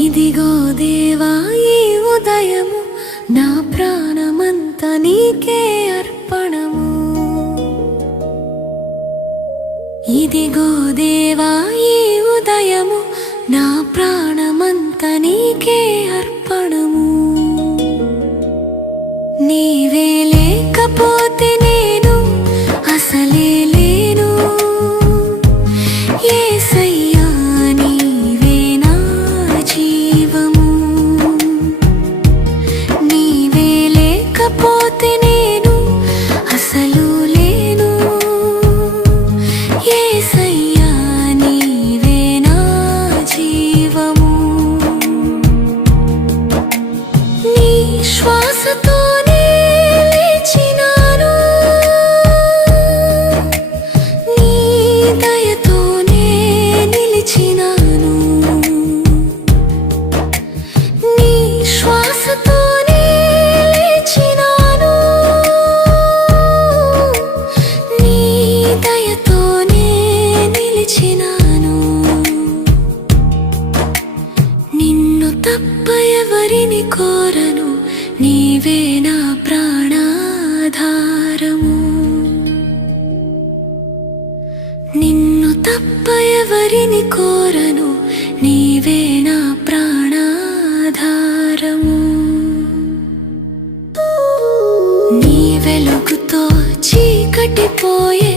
ఇదిగో దేవా ఈ ఉదయము నా ప్రాణమంతా నీకే అర్పణము. ఇదిగో దేవా ఈ ఉదయము నా ప్రాణమంతా నీకే అర్పణము. నీవే లేకపోతే నేను అసలే లేను. యేసయ్యా నీవే నా జీవము. నీవే లేకపోతే నేను అసలు లేను. యేసయ్యా నీవే నా జీవము. నీ శ్వాసతో తప్ప ఎవరిని కోరను, నీవే నా ప్రాణాధారము. నిన్ను తప్ప ఎవరిని కోరను, నీవే నా ప్రాణాధారము. నీ వెలుగుతో చీకటి పోయే